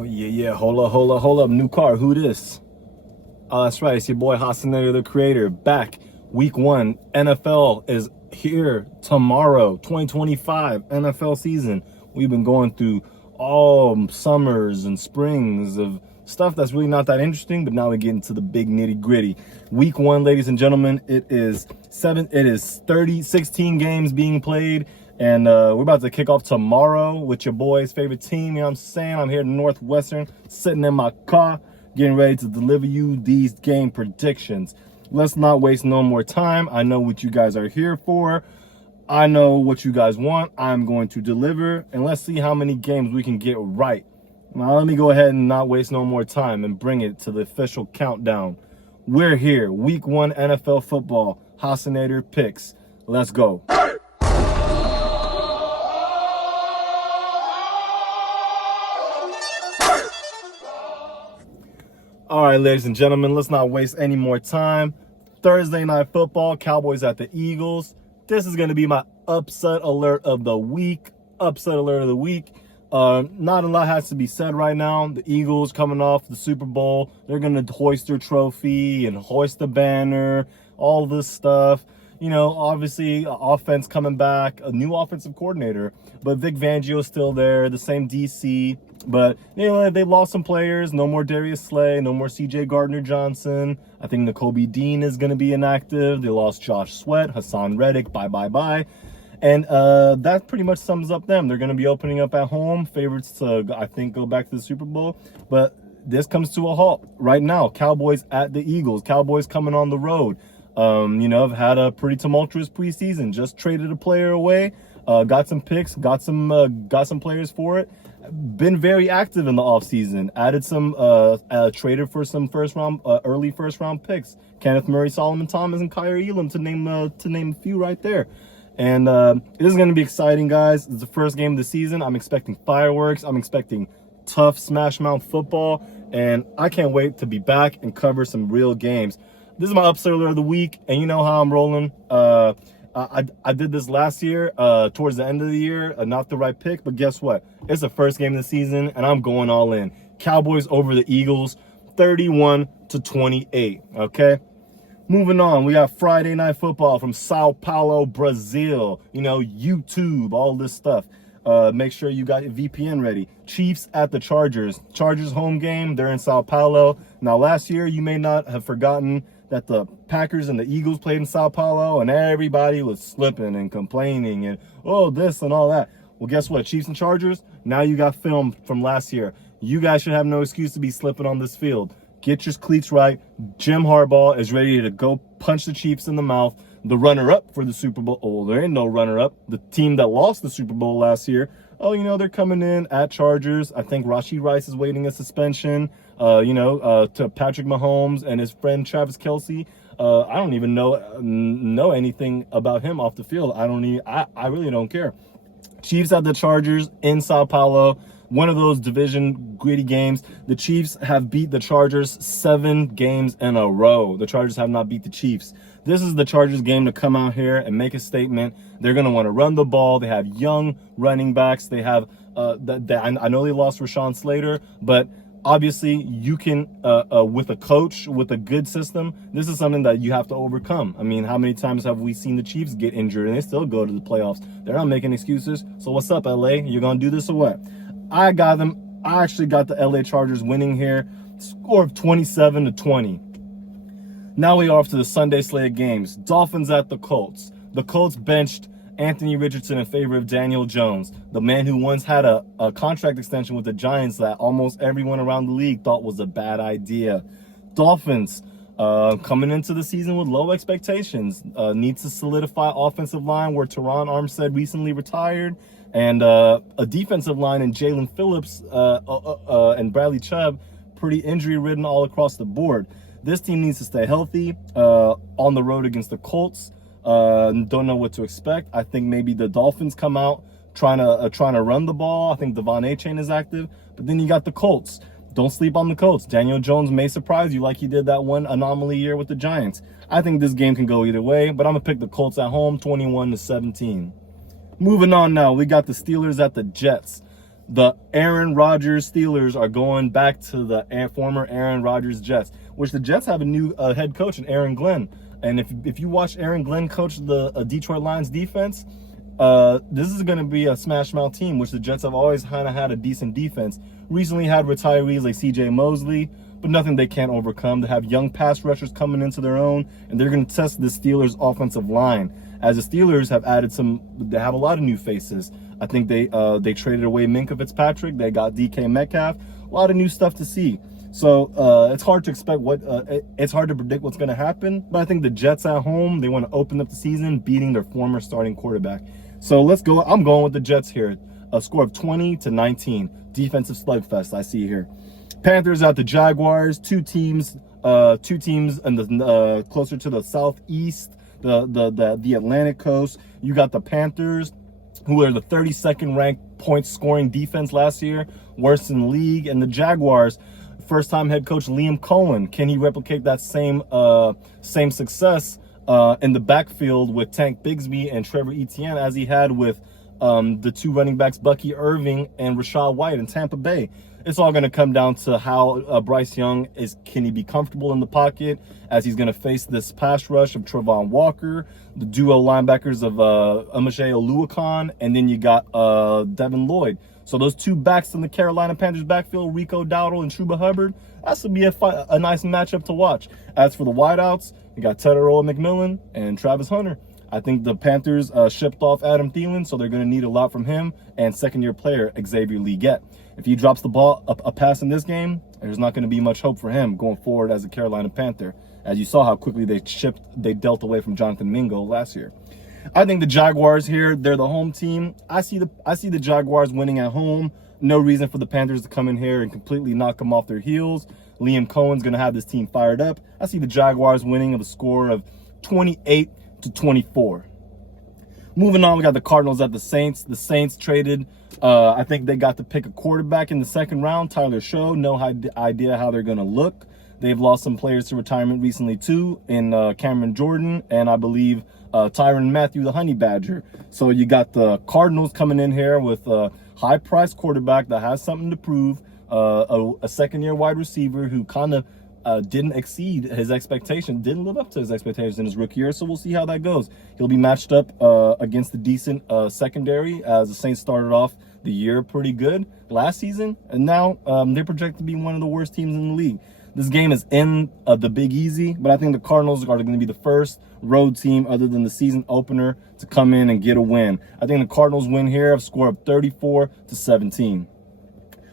Oh, yeah. Hold up. New car. Who this? Oh, that's right. It's your boy, Hassanetter, the creator. Back. Week 1. NFL is here tomorrow. 2025 NFL season. We've been going through all summers and springs of stuff that's really not that interesting, but now we get into the big nitty gritty. Week 1, ladies and gentlemen, it is 16 games being played. And we're about to kick off tomorrow with your boy's favorite team. You know what I'm saying? I'm here in Northwestern, sitting in my car, getting ready to deliver you these game predictions. Let's not waste no more time. I know what you guys are here for. I know what you guys want. I'm going to deliver. And let's see how many games we can get right. Now, let me go ahead and not waste no more time and bring it to the official countdown. We're here. Week 1 NFL football. Hassanetter picks. Let's go. All right, ladies and gentlemen, let's not waste any more time. Thursday night football, Cowboys at the Eagles. This is going to be my upset alert of the week. Upset alert of the week. Not a lot has to be said right now. The Eagles coming off the Super Bowl. They're going to hoist their trophy and hoist the banner, all this stuff. You know, obviously, offense coming back, a new offensive coordinator. But Vic Fangio's still there, the same DC. But, you know, they lost some players. No more Darius Slay, no more CJ Gardner-Johnson. I think Nakobe Dean is going to be inactive. They lost Josh Sweat, Hassan Reddick, bye. And that pretty much sums up them. They're going to be opening up at home. Favorites to, I think, go back to the Super Bowl. But this comes to a halt right now. Cowboys at the Eagles. Cowboys coming on the road. You know, I've had a pretty tumultuous preseason. Just traded a player away. Got some picks. Got some players for it. Been very active in the offseason. Added some, traded for some early first round picks. Kenneth Murray, Solomon Thomas, and Kyer Elam to name a few right there. And this is going to be exciting, guys. It's the first game of the season. I'm expecting fireworks. I'm expecting tough smash mouth football, and I can't wait to be back and cover some real games. This is my upset alert of the week, and you know how I'm rolling. I did this last year, towards the end of the year, not the right pick, but guess what? It's the first game of the season, and I'm going all in. Cowboys over the Eagles, 31-28, okay? Moving on, we got Friday Night Football from Sao Paulo, Brazil. You know, YouTube, all this stuff. Make sure you got your VPN ready. Chiefs at the Chargers. Chargers home game, they're in Sao Paulo. Now, last year, you may not have forgotten that the Packers and the Eagles played in Sao Paulo, and everybody was slipping and complaining and, oh, this and all that. Well, guess what? Chiefs and Chargers, now you got film from last year. You guys should have no excuse to be slipping on this field. Get your cleats right. Jim Harbaugh is ready to go punch the Chiefs in the mouth. The runner-up for the Super Bowl. Oh, there ain't no runner-up. The team that lost the Super Bowl last year. Oh, you know, they're coming in at Chargers. I think Rashee Rice is waiting a suspension. To Patrick Mahomes and his friend Travis Kelce. I don't even know anything about him off the field. I really don't care. Chiefs at the Chargers in Sao Paulo. One of those division gritty games. The Chiefs have beat the Chargers 7 games in a row. The Chargers have not beat the Chiefs. This is the Chargers game to come out here and make a statement. They're going to want to run the ball. They have young running backs. They have, I know they lost Rashawn Slater, but obviously you can, with a coach, with a good system, this is something that you have to overcome. I mean, how many times have we seen the Chiefs get injured and they still go to the playoffs? They're not making excuses. So what's up, LA? You're going to do this or what? I got them. I actually got the LA Chargers winning here. Score of 27-20. Now we are off to the Sunday slate of games. Dolphins at the Colts. The Colts benched Anthony Richardson in favor of Daniel Jones, the man who once had a contract extension with the Giants that almost everyone around the league thought was a bad idea. Dolphins coming into the season with low expectations. Needs to solidify offensive line where Teron Armstead recently retired. And a defensive line in Jalen Phillips and Bradley Chubb, pretty injury-ridden all across the board. This team needs to stay healthy on the road against the Colts. Don't know what to expect. I think maybe the Dolphins come out trying to run the ball. I think Devon Achane is active. But then you got the Colts. Don't sleep on the Colts. Daniel Jones may surprise you like he did that one anomaly year with the Giants. I think this game can go either way, but I'm going to pick the Colts at home, 21-17. Moving on now, we got the Steelers at the Jets. The Aaron Rodgers Steelers are going back to the former Aaron Rodgers Jets, which the Jets have a new head coach in Aaron Glenn. And if you watch Aaron Glenn coach the Detroit Lions defense, this is going to be a smash mouth team, which the Jets have always kind of had a decent defense. Recently had retirees like C.J. Mosley, but nothing they can't overcome. They have young pass rushers coming into their own, and they're going to test the Steelers' offensive line. As the Steelers have added they have a lot of new faces. I think they traded away Minkah Fitzpatrick. They got DK Metcalf. A lot of new stuff to see. So it's hard to expect it's hard to predict what's going to happen. But I think the Jets at home, they want to open up the season beating their former starting quarterback. So let's go. I'm going with the Jets here. A score of 20-19. Defensive slugfest I see here. Panthers at the Jaguars. Two teams in the closer to the southeast, the Atlantic coast. You got the Panthers, who are the 32nd ranked point scoring defense last year, worst in the league, and the Jaguars, first time head coach Liam Cohen. Can he replicate that same success in the backfield with Tank Bigsby and Trevor Etienne as he had with the two running backs Bucky Irving and Rachaad White in Tampa Bay? It's all going to come down to how Bryce Young can he be comfortable in the pocket as he's going to face this pass rush of Travon Walker, the duo linebackers of Amache Oluokun, and then you got Devin Lloyd. So those two backs in the Carolina Panthers backfield, Rico Dowdle and Chuba Hubbard, that's going to be a nice matchup to watch. As for the wideouts, you got Teteroa McMillan and Travis Hunter. I think the Panthers shipped off Adam Thielen, so they're going to need a lot from him and second-year player Xavier Legette. If he drops the ball, a pass in this game, there's not going to be much hope for him going forward as a Carolina Panther, as you saw how quickly they dealt away from Jonathan Mingo last year. I think the Jaguars here, they're the home team. I see the Jaguars winning at home. No reason for the Panthers to come in here and completely knock them off their heels. Liam Cohen's going to have this team fired up. I see the Jaguars winning of a score of 28-24. Moving on, we got the Cardinals at the Saints. The Saints traded, I think they got to pick a quarterback in the second round, Tyler Show. No idea how they're going to look. They've lost some players to retirement recently too, in Cameron Jordan and I believe Tyrann Mathieu, the Honey Badger. So you got the Cardinals coming in here with a high-priced quarterback that has something to prove, a second-year wide receiver who kind of didn't exceed his expectation, didn't live up to his expectations in his rookie year. So we'll see how that goes. He'll be matched up against the decent secondary, as the Saints started off the year pretty good last season, and now they're projected to be one of the worst teams in the league. This game is in the Big Easy, but I think the Cardinals are going to be the first road team other than the season opener to come in and get a win. I think the Cardinals win here, a score of 34-17.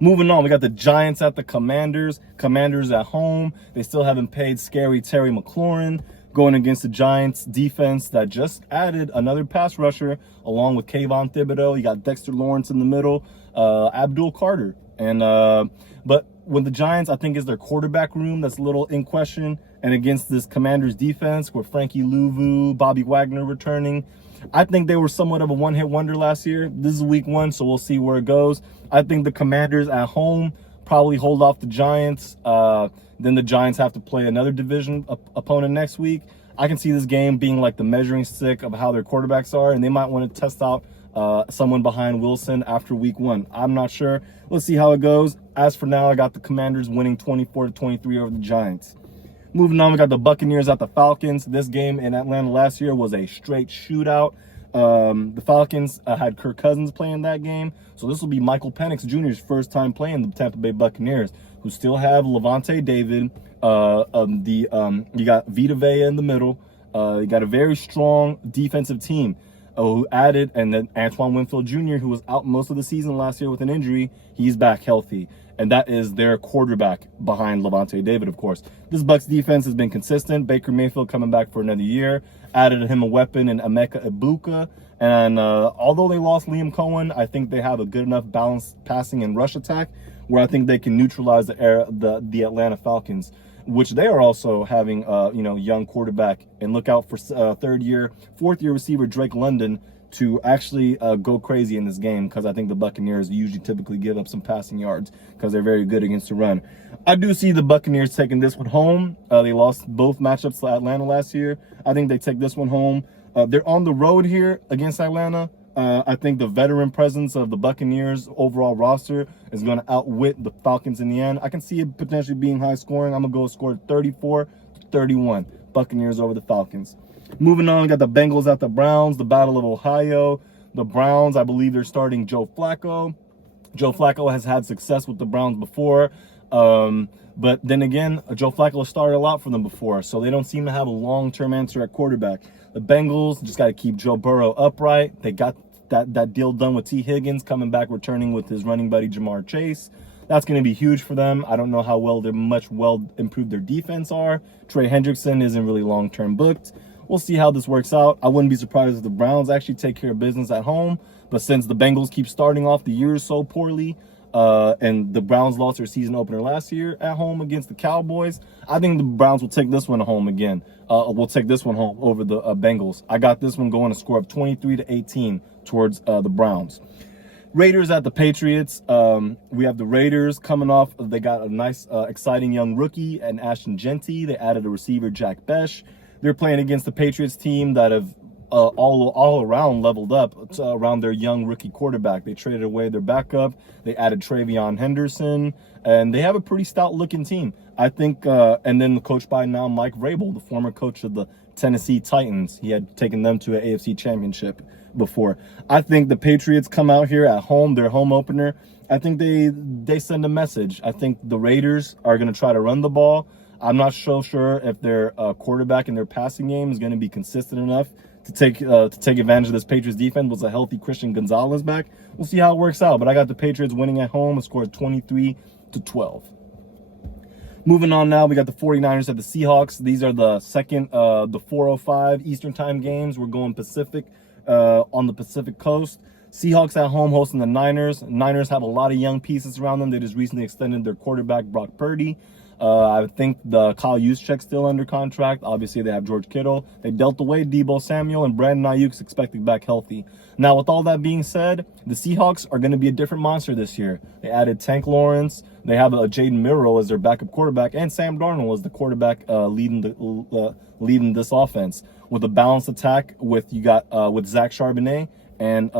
Moving on, we got the Giants at the Commanders. Commanders at home. They still haven't paid scary Terry McLaurin, going against the Giants defense that just added another pass rusher along with Kayvon Thibodeau. You got Dexter Lawrence in the middle, Abdul Carter. But with the Giants, I think is their quarterback room that's a little in question. And against this Commanders defense with Frankie Louvu, Bobby Wagner returning, I think they were somewhat of a one-hit wonder last year. This is week one, so we'll see where it goes. I think the Commanders at home probably hold off the Giants. Then the Giants have to play another division opponent next week. I can see this game being like the measuring stick of how their quarterbacks are, and they might want to test out someone behind Wilson after week one. I'm not sure. Let's see how it goes. As for now, I got the Commanders winning 24-23 over the Giants. Moving on, we got the Buccaneers at the Falcons. This game in Atlanta last year was a straight shootout. The Falcons had Kirk Cousins playing that game. So this will be Michael Penix Jr.'s first time playing the Tampa Bay Buccaneers, who still have Levante David. You got Vita Vea in the middle. You got a very strong defensive team who added, and then Antoine Winfield Jr., who was out most of the season last year with an injury, he's back healthy. And that is their quarterback behind Levante David, of course. This Bucs defense has been consistent. Baker Mayfield coming back for another year. Added him a weapon in Emeka Egbuka. And although they lost Liam Cohen, I think they have a good enough balanced passing and rush attack where I think they can neutralize the Atlanta Falcons, which they are also having young quarterback. And look out for fourth year receiver Drake London to actually go crazy in this game, because I think the Buccaneers usually typically give up some passing yards because they're very good against the run. I do see the Buccaneers taking this one home. They lost both matchups to Atlanta last year. I think they take this one home. They're on the road here against Atlanta. I think the veteran presence of the Buccaneers overall roster is going to outwit the Falcons in the end. I can see it potentially being high scoring. I'm going to go score 34-31. Buccaneers over the Falcons. Moving on, we got the Bengals at the Browns, the Battle of Ohio. The Browns, I believe they're starting Joe Flacco. Joe Flacco has had success with the Browns before. But then again, Joe Flacco started a lot for them before, so they don't seem to have a long-term answer at quarterback. The Bengals just got to keep Joe Burrow upright. They got that deal done with T. Higgins coming back, returning with his running buddy Jamar Chase. That's going to be huge for them. I don't know how well improved their defense are. Trey Hendrickson isn't really long-term booked. We'll see how this works out. I wouldn't be surprised if the Browns actually take care of business at home. But since the Bengals keep starting off the year so poorly, and the Browns lost their season opener last year at home against the Cowboys, I think the Browns will take this one home again. We'll take this one home over the Bengals. I got this one going a score of 23-18 towards the Browns. Raiders at the Patriots. We have the Raiders coming off. They got a nice, exciting young rookie and Ashton Genty. They added a receiver, Jack Besh. They're playing against the Patriots team that have all around leveled up around their young rookie quarterback. They traded away their backup. They added Travion Henderson, and they have a pretty stout-looking team. I think, and then coached by now Mike Vrabel, the former coach of the Tennessee Titans. He had taken them to an AFC championship before. I think the Patriots come out here at home, their home opener. I think they send a message. I think the Raiders are going to try to run the ball. I'm not so sure if their quarterback and their passing game is going to be consistent enough to take advantage of this Patriots defense with a healthy Christian Gonzalez back. We'll see how it works out. But I got the Patriots winning at home. A score of 23-12. Moving on now, we got the 49ers at the Seahawks. These are the second, the 4:05 Eastern time games. We're going Pacific, on the Pacific Coast. Seahawks at home hosting the Niners. Niners have a lot of young pieces around them. They just recently extended their quarterback, Brock Purdy. I think the Kyle Juszczyk's still under contract. Obviously, they have George Kittle. They dealt away Deebo Samuel, and Brandon Ayuk's expected back healthy. Now, with all that being said, the Seahawks are going to be a different monster this year. They added Tank Lawrence. They have Jaden Milroe as their backup quarterback, and Sam Darnold as the quarterback leading this offense with a balanced attack. With Zach Charbonnet and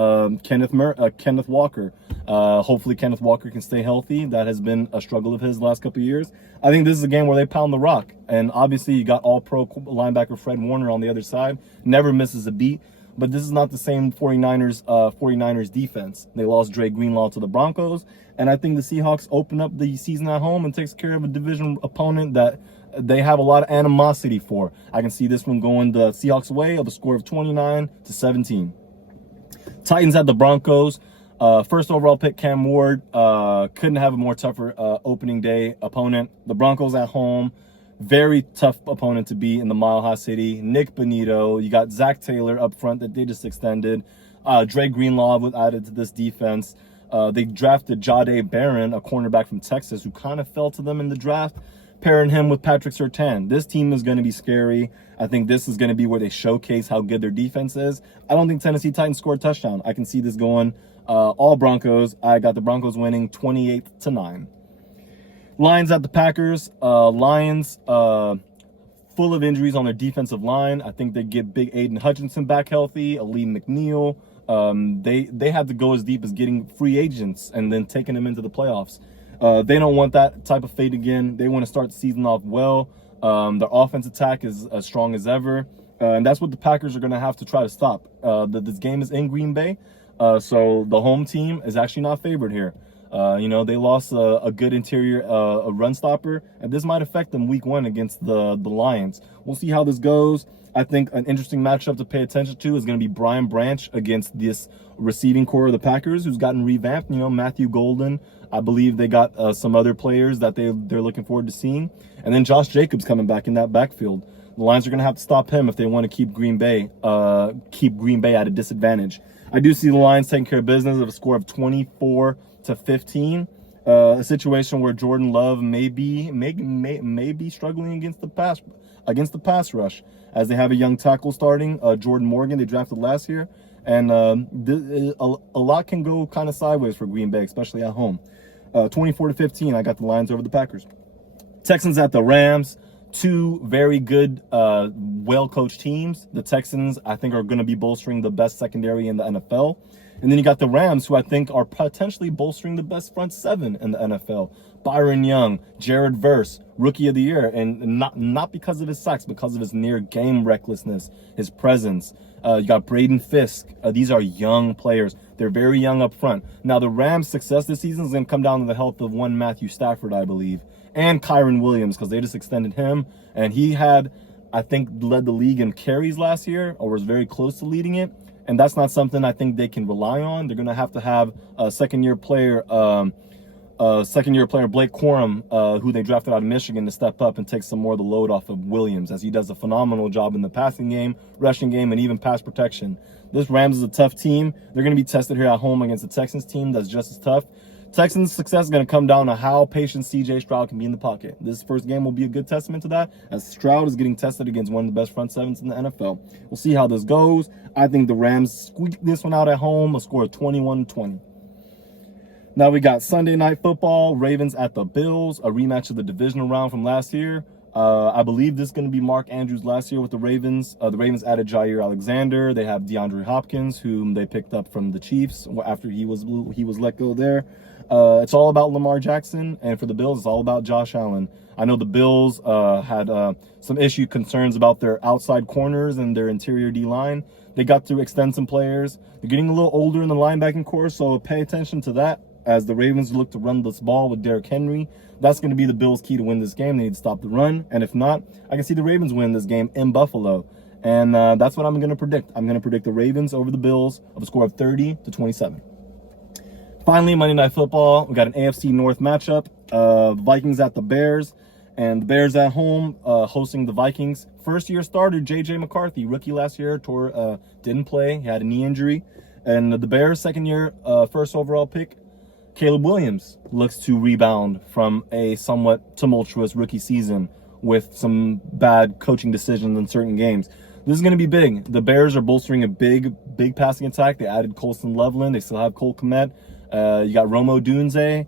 Kenneth Walker. Hopefully Kenneth Walker can stay healthy. That has been a struggle of his the last couple of years. I think this is a game where they pound the rock. And obviously you got all-pro linebacker Fred Warner on the other side. Never misses a beat. But this is not the same 49ers defense. They lost Dre Greenlaw to the Broncos. And I think the Seahawks open up the season at home and takes care of a division opponent that they have a lot of animosity for. I can see this one going the Seahawks' way of a score of 29-17. Titans at the Broncos. First overall pick, Cam Ward. Couldn't have a more tougher opening day opponent. The Broncos at home. Very tough opponent to beat in the Mile High City. Nick Bonito. You got Zach Taylor up front that they just extended. Dre Greenlaw was added to this defense. They drafted Jahdae Barron, a cornerback from Texas, who kind of fell to them in the draft, pairing him with Patrick Surtain. This team is going to be scary. I think this is going to be where they showcase how good their defense is. I don't think Tennessee Titans score a touchdown. I can see this going all Broncos. I got the Broncos winning 28-9. Lions at the Packers. Lions full of injuries on their defensive line. I think they get big Aiden Hutchinson back healthy, Ali McNeil. They had to go as deep as getting free agents and then taking them into the playoffs. They don't want that type of fate again. They want to start the season off well. Their offense attack is as strong as ever. And that's what the Packers are going to have to try to stop. This game is in Green Bay. So the home team is actually not favored here. They lost a good interior a run stopper, and this might affect them week one against the Lions. We'll see how this goes. I think an interesting matchup to pay attention to is going to be Brian Branch against this receiving core of the Packers, who's gotten revamped. Matthew Golden. I believe they got some other players that they're looking forward to seeing. And then Josh Jacobs coming back in that backfield. The Lions are going to have to stop him if they want to keep Green Bay at a disadvantage. I do see the Lions taking care of business of a score of 24-15. A situation where Jordan Love may be struggling against the pass rush, as they have a young tackle starting, Jordan Morgan, they drafted last year. And a lot can go kind of sideways for Green Bay, especially at home. 24-15, I got the Lions over the Packers. Texans at the Rams. two very good, well-coached teams. The Texans, I think, are going to be bolstering the best secondary in the NFL. And then you got the Rams, who I think are potentially bolstering the best front seven in the NFL. Byron Young, Jared Verse, Rookie of the Year, and not because of his sacks, because of his near game recklessness, his presence. You got Braden Fisk. These are young players. They're very young up front. Now, the Rams' success this season is going to come down to the health of one Matthew Stafford, I believe, and Kyron Williams, because they just extended him. And he had, I think, led the league in carries last year, or was very close to leading it. And that's not something I think they can rely on. They're going to have a second-year player, Blake Corum, who they drafted out of Michigan, to step up and take some more of the load off of Williams, as he does a phenomenal job in the passing game, rushing game, and even pass protection. This Rams is a tough team. They're going to be tested here at home against the Texans team that's just as tough. Texans' success is going to come down to how patient C.J. Stroud can be in the pocket. This first game will be a good testament to that, as Stroud is getting tested against one of the best front sevens in the NFL. We'll see how this goes. I think the Rams squeak this one out at home, a score of 21-20. Now we got Sunday Night Football, Ravens at the Bills, a rematch of the divisional round from last year. I believe this is going to be Mark Andrews last year with the Ravens. The Ravens added Jair Alexander. They have DeAndre Hopkins, whom they picked up from the Chiefs after he was let go there. It's all about Lamar Jackson, and for the Bills, it's all about Josh Allen. I know the Bills had some concerns about their outside corners and their interior D-line. They got to extend some players. They're getting a little older in the linebacking core, so pay attention to that as the Ravens look to run this ball with Derrick Henry. That's going to be the Bills' key to win this game. They need to stop the run, and if not, I can see the Ravens win this game in Buffalo. And that's what I'm going to predict. I'm going to predict the Ravens over the Bills of a score of 30-27. Finally, Monday Night Football, we got an AFC North matchup. Vikings at the Bears, and the Bears at home hosting the Vikings. First-year starter J.J. McCarthy, rookie last year, didn't play. He had a knee injury. And the Bears' second-year first overall pick, Caleb Williams, looks to rebound from a somewhat tumultuous rookie season with some bad coaching decisions in certain games. This is going to be big. The Bears are bolstering a big passing attack. They added Colston Loveland. They still have Cole Kmet. You got Romo Dunze.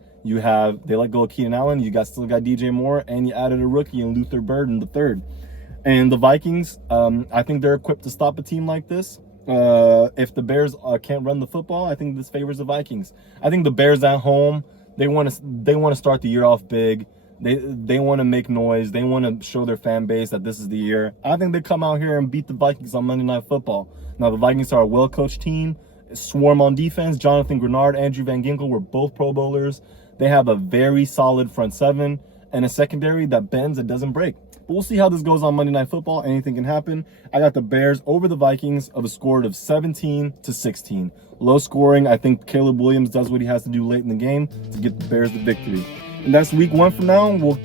They let go of Keenan Allen. Still got DJ Moore, and you added a rookie in Luther Burden the third. And the Vikings, I think they're equipped to stop a team like this. If the Bears can't run the football, I think this favors the Vikings. I think the Bears at home, they want to start the year off big. They want to make noise. They want to show their fan base that this is the year. I think they come out here and beat the Vikings on Monday Night Football. Now, the Vikings are a well-coached team. Swarm on defense. Jonathan Grenard, Andrew Van Ginkel were both Pro Bowlers. They have a very solid front seven and a secondary that bends and doesn't break. But we'll see how this goes on Monday Night Football. Anything can happen. I got the Bears over the Vikings of a score of 17-16. Low scoring. I think Caleb Williams does what he has to do late in the game to get the Bears the victory. And that's week 1 from now. We'll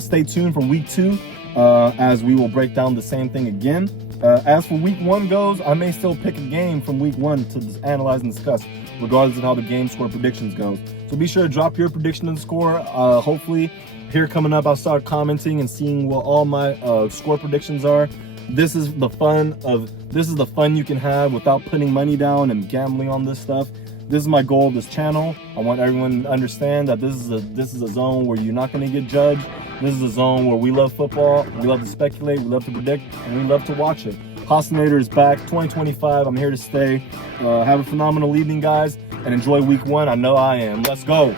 stay tuned from week 2 as we will break down the same thing again. As for week 1 goes, I may still pick a game from week 1 to analyze and discuss, regardless of how the game score predictions goes. So be sure to drop your prediction and score. Hopefully, here coming up, I'll start commenting and seeing what all my score predictions are. This is the fun you can have without putting money down and gambling on this stuff. This is my goal of this channel. I want everyone to understand that this is a zone where you're not going to get judged. This is a zone where we love football, we love to speculate, we love to predict, and we love to watch it. Hostinator is back, 2025. I'm here to stay. Have a phenomenal evening, guys, and enjoy week 1. I know I am. Let's go.